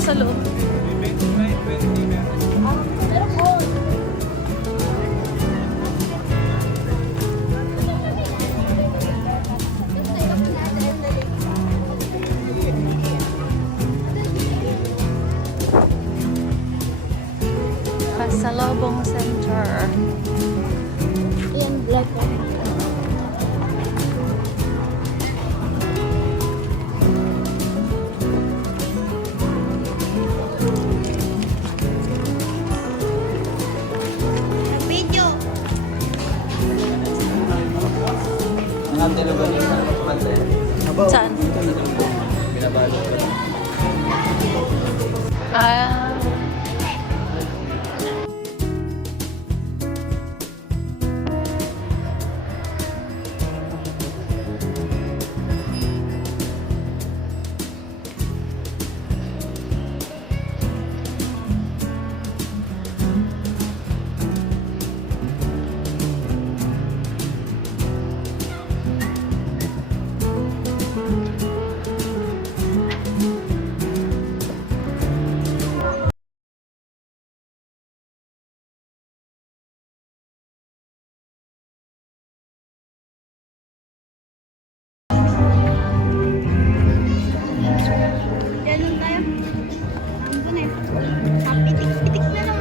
magkano sa loob? 20 meron. Meron po. Pasalubong Center. Yan, black one. Video. Ang talaga niya sa pantay. Saan? Binabalo. Ah. Ganun tayo. Ito na yun. Pitik-pitik na lang.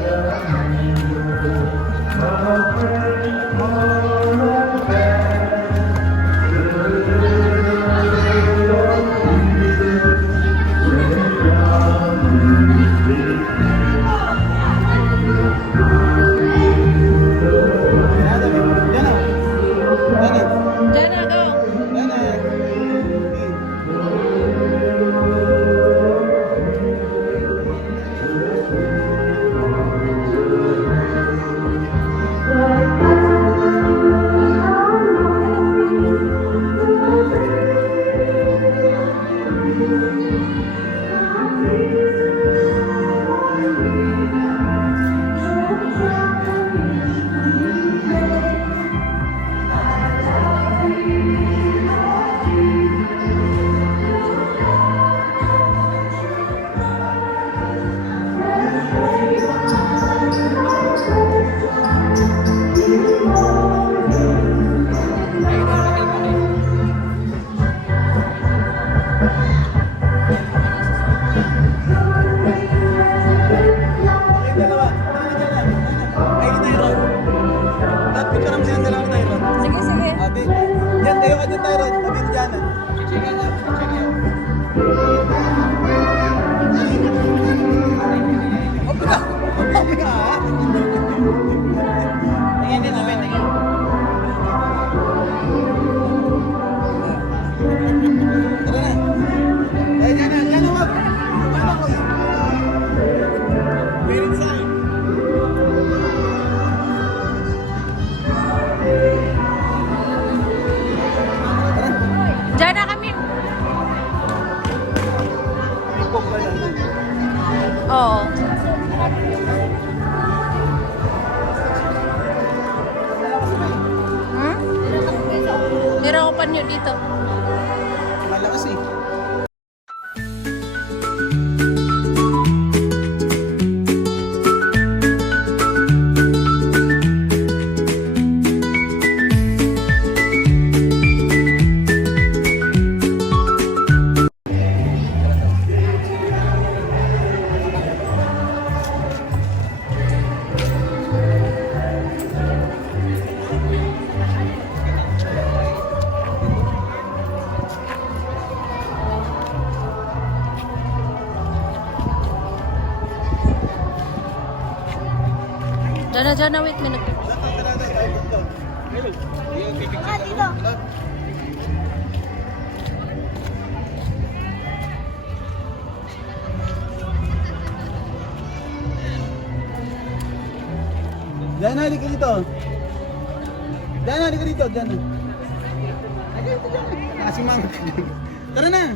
Diyan na, go. Sige, sige. Diyan tayo ka dyan tayo, Rod. Sabi ni Jana. Chichigan niya. Opo ka. Opo ka, ha? Tingin din namin, tingin. Tara na. Ay, Jana, wag. Paano ko? Meron sa'yo. Diyan na kami. Oo. Hmm? Nirakupan nyo dito. Malakas eh. Diyan na, wait minute. Ah, dito. Jana, halika dito. Jana, halika dito. Jana. Kasi mama. Tara na.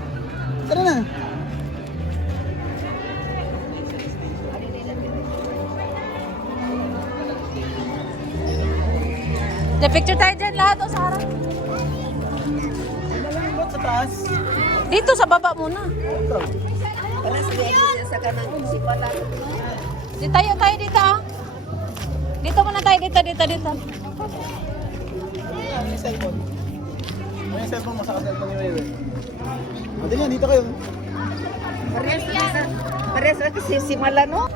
Tara na. Picture tayo dyan lahat o sa harap. Ba't sa taas? Dito sa baba muna. Ito. Di tayo dito. Dito muna tayo, dito. May cellphone. May cellphone mo sa cellphone ni Wewe. Madali yan, dito kayo. Parehas na kasi simala, no?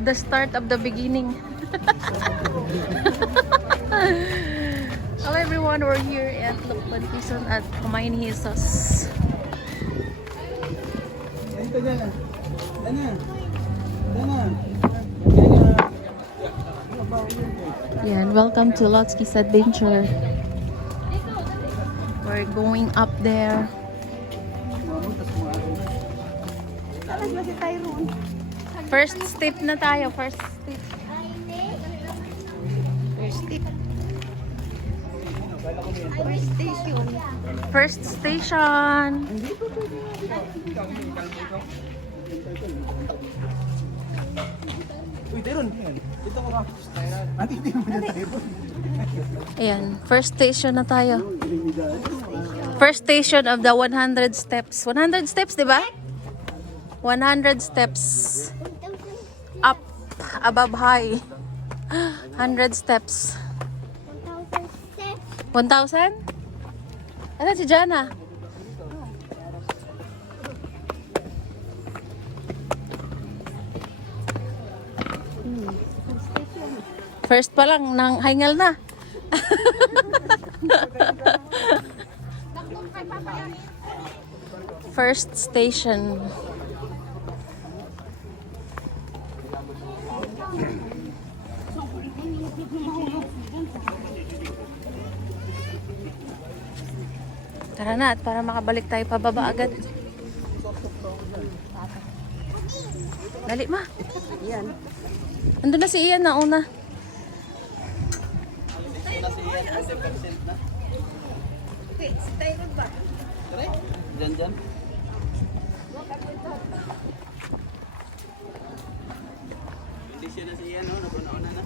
The start of the beginning. Hello everyone, we're here at Lukban Quezon at kumain hisos. Dito dyan. Dana. Yan, welcome to Lotski's Adventure. We're going up there. Alas na si Tyrone. First step na tayo, first step. First station. Uy, Tyron. Dito ko ka. Dito mo dyan, Tyron. Ayan, first station na tayo. First station of the 100 steps. 100 steps, di ba? 100 steps. Up, above high. 100 steps. 1,000? Ano si Jana? First pa lang, nang hingal na. First station. Tara na, at para makabalik tayo pababa agad. Dali ma. Yan. Andun na si Ian na una. Si Tyrone ba? Dyan. Hindi siya na siya, no? Napunauna na.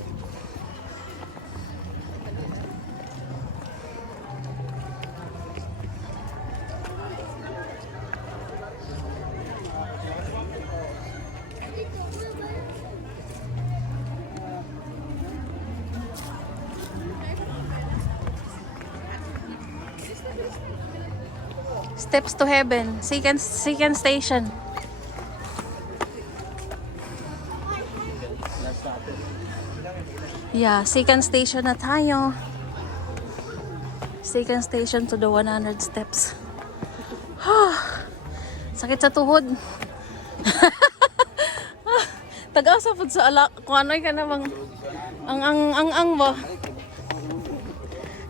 Steps to heaven. Second station. Yeah, second station na tayo. Second station to the 100 steps. Sakit sa tuhod. Tagasa pud sa alak. Kung ano'y ka namang ang ba?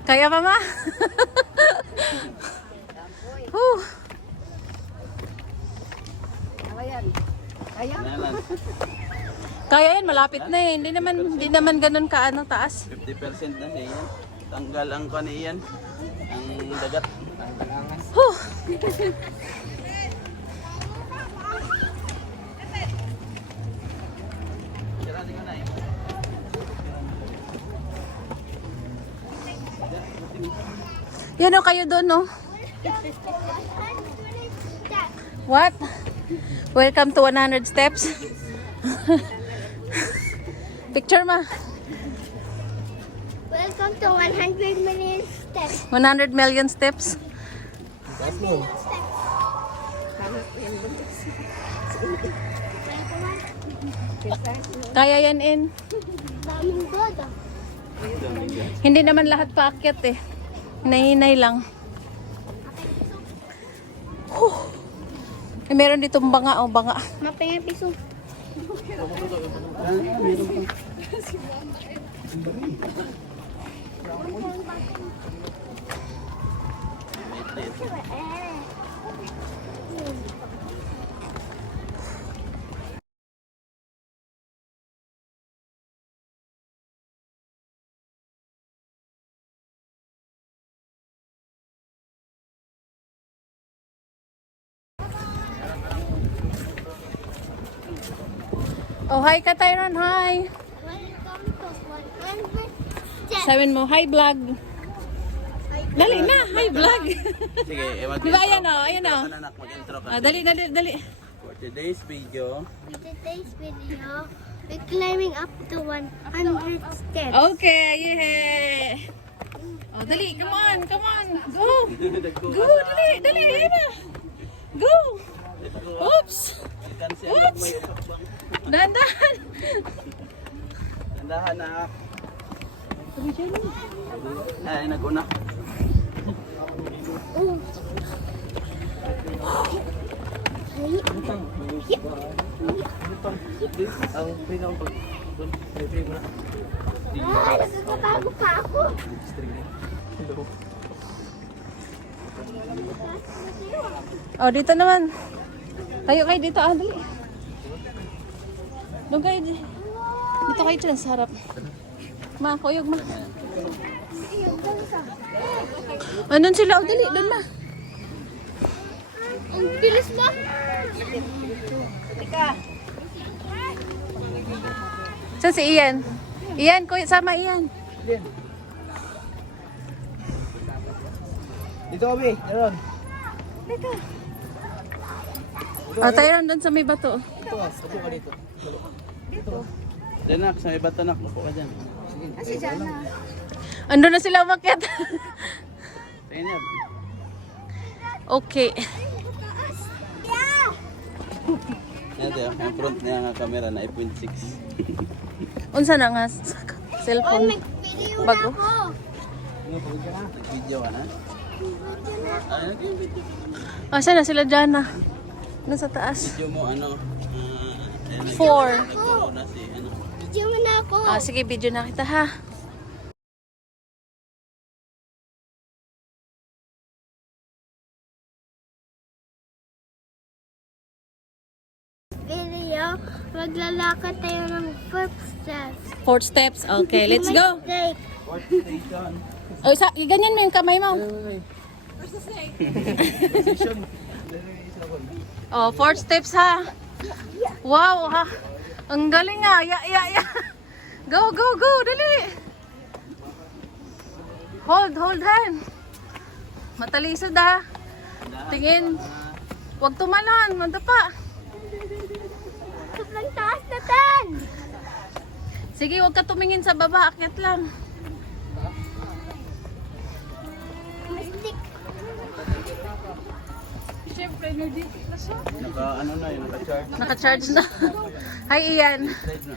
Kaya pa ma? Kaya? Kaya yan, malapit na eh. Hindi naman ganun ka ano, taas. 50% na siya yan. Tanggal ang kaniyan. Ang dagat. Huh. Yan o, kayo doon no? What? Welcome to 100 steps. Picture ma. Welcome to 100 million steps. 100 million steps. Kaya yan in. Daming dodo. Hindi naman lahat paakyat eh. Hinahinay lang. Eh, meron ditong banga o banga. Mapinga piso. Oh, hi ka Tyron, hi. Welcome to 100 steps. Sabihin mo, hi vlog. Hi Dali na, hi vlog. Sige, Di ba ayan o, ayan o. Anak, mag-intro ka. Dali, dali, dali. For today's video, In today's video, we're climbing up to 100 steps. Okay, yay! Oh, dali, come on, come on. Go! Go, dali, dali, ayan na. Go! Oops! Oops! Dahan-dahan! tandahan na. Ay, nag-una. Oh. Ang pinang Ay, nagkatago pa ako. Oh, dito naman. Tayo kayo dito, dali. Doon kayo. Dito kayo dyan sa harap. Ma, kuyog ma. Andun sila, dali, doon na. Ang bilis mo. Saan si Ian? Ian, kuya, sama Ian. Dito kami, Aaron. Tayo ron doon sa may bato. Ito ka dito. Danak, sa iba tanak. Upo ka dyan. Andun na sila umakyat. Tingnan niya. Okay. Yan tayo, ang front niya nga camera na 8.6. Unsa na nga cellphone? Video na Bago. ako. Nag-video ka na? Ay, nag-video Saan na sila dyan na? Nasa taas. mo ano? 4. Nagtulo na si ano. Video mo na ako. Sige, video na kita ha. Video, maglalakad tayo ng first steps. 4 steps. Okay, let's go. Mistake. Fourth station. Oh, ganyan mo yung kamay mo. Oh, 4 steps ha. Wow ha. Ang galing nga. Ya. Go, go, go. Dali. Hold hand. Matalisod ha. Tingin. Huwag tumalon. Mandapa. Sobrang taas na tan. Sige, huwag ka tumingin sa baba. Akyat lang. Mistake. Siyempre, nandito na siya. Naka ano na yun, naka-charge. Naka-charge na. Hi, Ian. Slide na.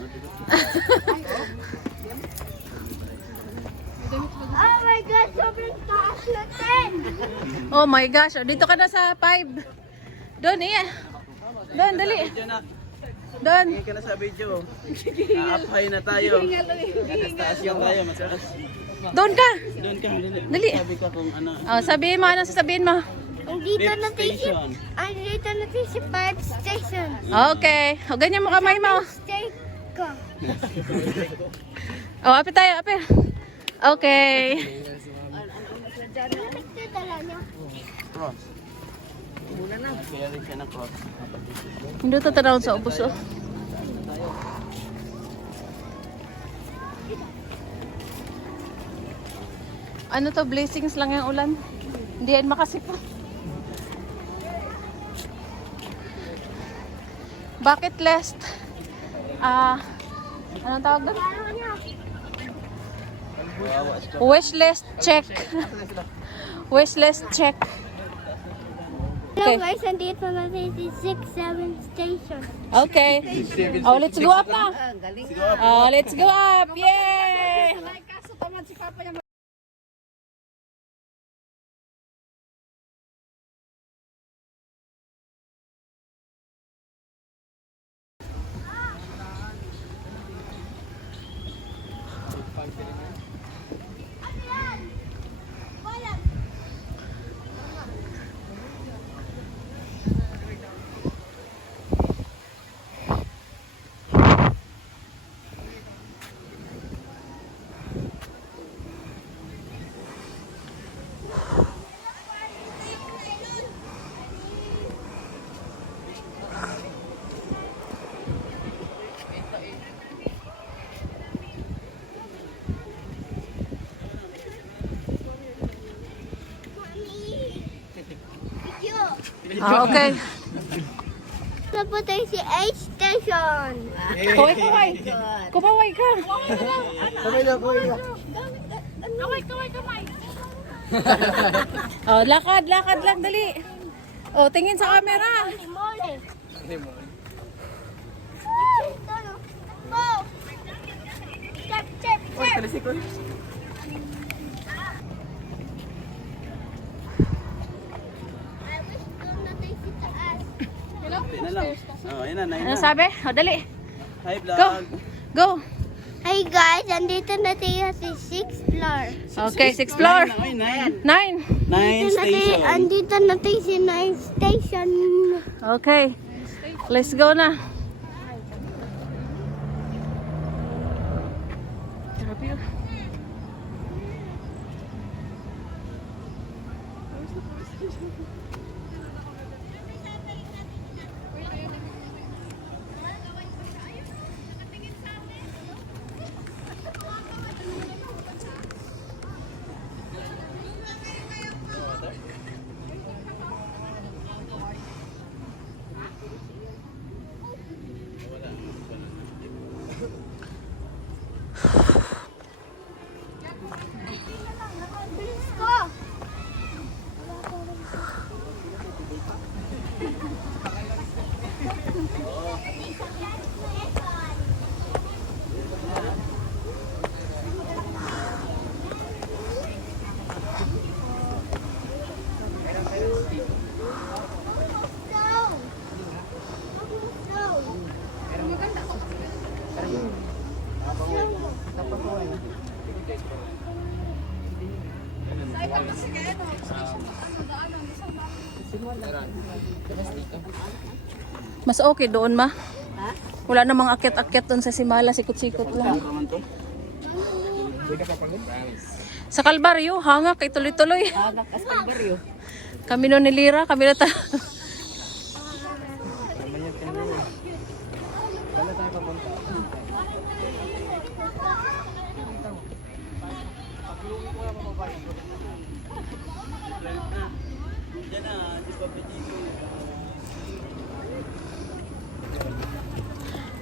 Oh my God, sobrang taas na tan. Oh my gosh. Oh, dito ka na sa 5. Doon, Ian. Doon, dali. Video na. Doon. Tingin ka na sa video. Up high na tayo. Taas lang tayo, mataas. Doon ka. Doon ka, Dali. Sabi ka kung ano. Oh, sabihin mo. Ano sasabihin mo? Andito Fifth na tayo station. andito na tayo sa fire station. Okay. O, ganyan mo kamay mo. Mistake ko. O, api tayo, api. Okay. Ano nagdadala niyo? Cross. Kaya rin siya ng cross. Hindi ito tanawin sa ubos, oh. Ano to? Blessings lang yung ulan. Hindi yan makasipa. Bucket list. Anong tawag doon? Wish list check. Wish list check. Hello Okay. guys, andito na tayo sa 6-7 station. Okay. Oh, let's go up na. Ang galing. Oh, let's go up. Yay! Kaso tamad si Papa niya. Okay. Ito po tayo si H Station. Kaway, kaway. Kumaway ka. Kamay na, kamay na. Oh, lakad, lakad lang, dali. Oh, tingin sa camera. Mole. Chep, chep, Uy, chep. talisik ko. I wish doon na tayo si taas. Hindi na lang. Oh, ayun na, Ano sabi? Oh, dali. Hi, Go. vlog. Go. Hey guys, andito na tayo sa 6th floor. Okay, 6th floor. Ay, 9. 9. 9 station. Andito na tayo sa 9th station. Okay. Let's go na. Grabe yun. Bilis ko! Mas okay doon, ma. Wala namang akyat-akyat doon sa Simala, sikot-sikot lang. Sa Kalbaryo, hanga kay tuloy-tuloy. Anak as baryo. Kami no ni Lira, kami na ta.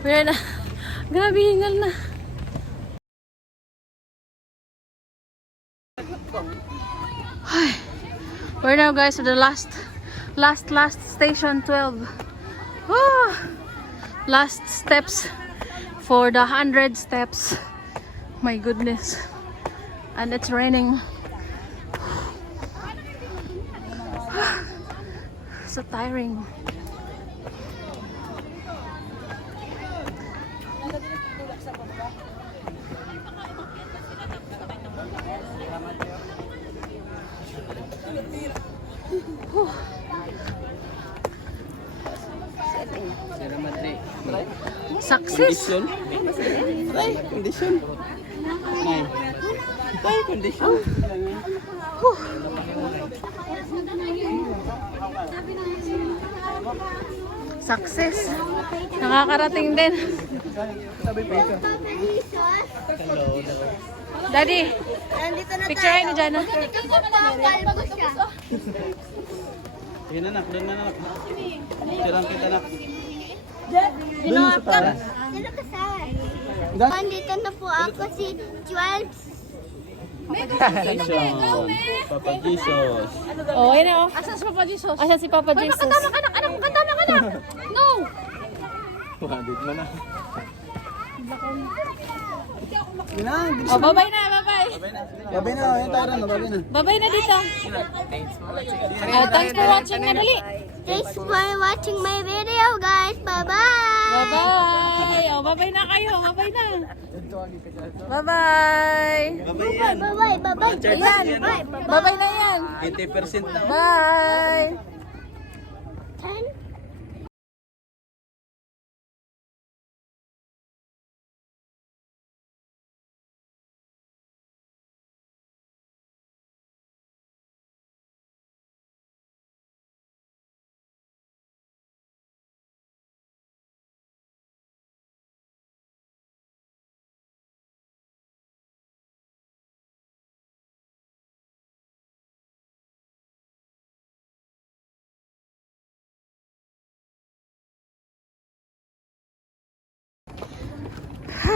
Wala na. Grabe, hingal na. Ay. We're now guys to the last station 12. Oh, last steps for the 100 steps. My goodness. And it's raining. So tiring. Success. Condition. Nay. Ay, condition. Success. Nakakarating din. Daddy, Nandito na picture tayo. ni Jana. Kalbo siya. Yun na, nak. Doon na, nak. Tirang kita, nak. Doon mo sa taas. Sino kasama? Nandito na po ako si 12. Station. Papa Jesus. Oh, ayun na, oh. Asan si Papa Jesus? Asan si Papa Jesus? Katama ka na, katama ka na. No! Wadid mo na. Oh, bye-bye na, bye-bye. Babay na, yung tayo na, babay na. Bye-bye na dito. Thanks for watching na dali. Thanks for watching my video, guys. Bye-bye. Bye-bye. Oh, bye-bye na kayo. Bye-bye na. Bye-bye. Babay yan. Bye-bye. Bye-bye. Ayan. Bye-bye na yan. 80% na. Bye. 10.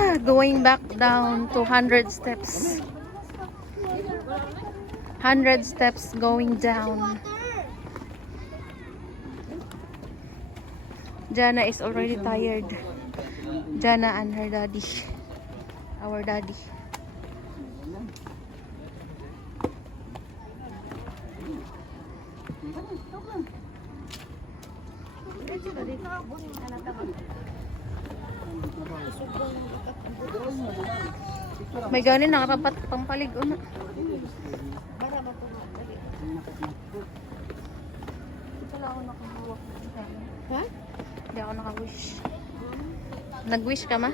Going back down to 100 steps. 100 steps going down. Jana is already tired. Jana and her daddy. Our daddy. May ganin nakarapat pang paligo na. Wala ako nakabuwa. Ha? Hindi ako naka-wish. Nag-wish ka ma?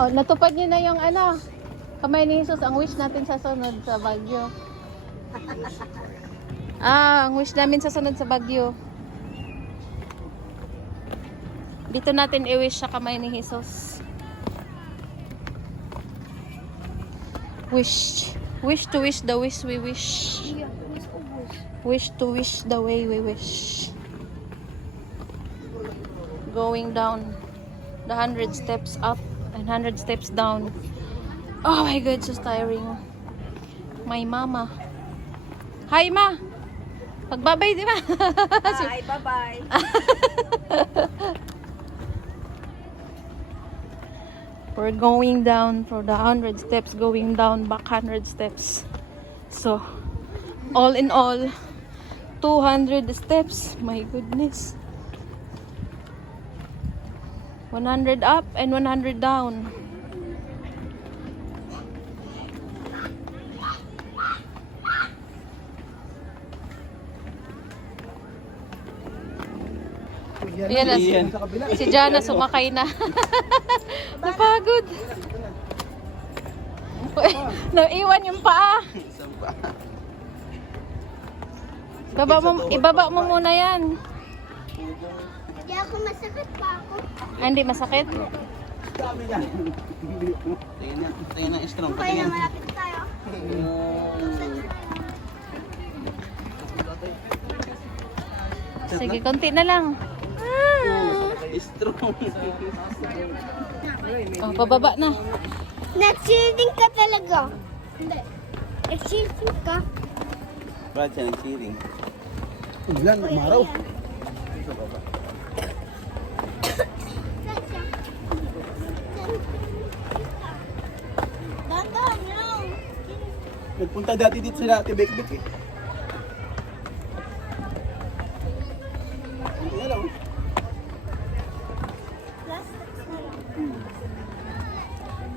Oh, natupad niyo na yung ano, kamay ni Jesus, ang wish natin sa sunod sa Baguio. Ang wish namin sa sunod sa Baguio. Dito natin i-wish sa kamay ni Jesus. Wish. Wish to wish the wish we wish. Wish to wish the way we wish. Going down the 100 steps up and 100 steps down. Oh my god, so tiring. My mama. Hi ma. Pagbabay di ba? Bye, bye-bye. We're going down for the 100 steps, going down back 100 steps. So, all in all, 200 steps. My goodness. 100 up and 100 down. Ayan na, si Jana sumakay na. Napagod. Naiwan yung paa. Ibaba mo muna yan. Hindi ako masakit pa ako. Ah, hindi masakit? Tingnan na strong. Okay na, malapit tayo. Sige, konti na lang. Strong. Oh, pababa na. Nag-cheating ka talaga. Hindi. Nag-cheating ka. Brad siya nag-cheating. Ulan, umaraw. Dandan lang. Nagpunta dati dito sila Ate Bekbek eh. Hindi lang.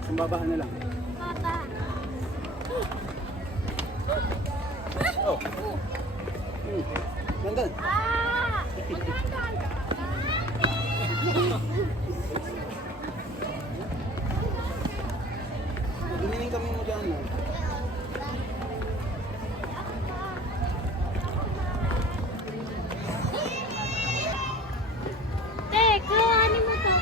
Sumbabahan na lang. Papa. Oh. Nandun. Ah! Dumiling kami mo dyan. No? Te, kuhanin mo to.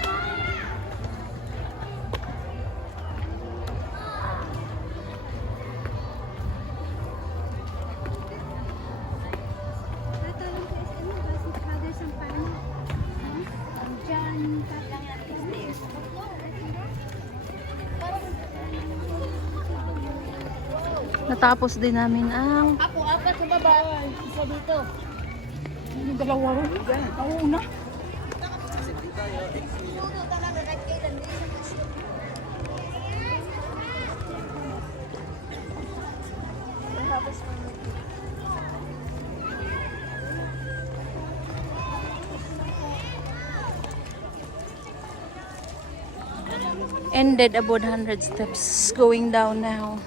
Natapos din namin ang Ako, apat sa baba. Isa dito. ended about 100 steps going down now.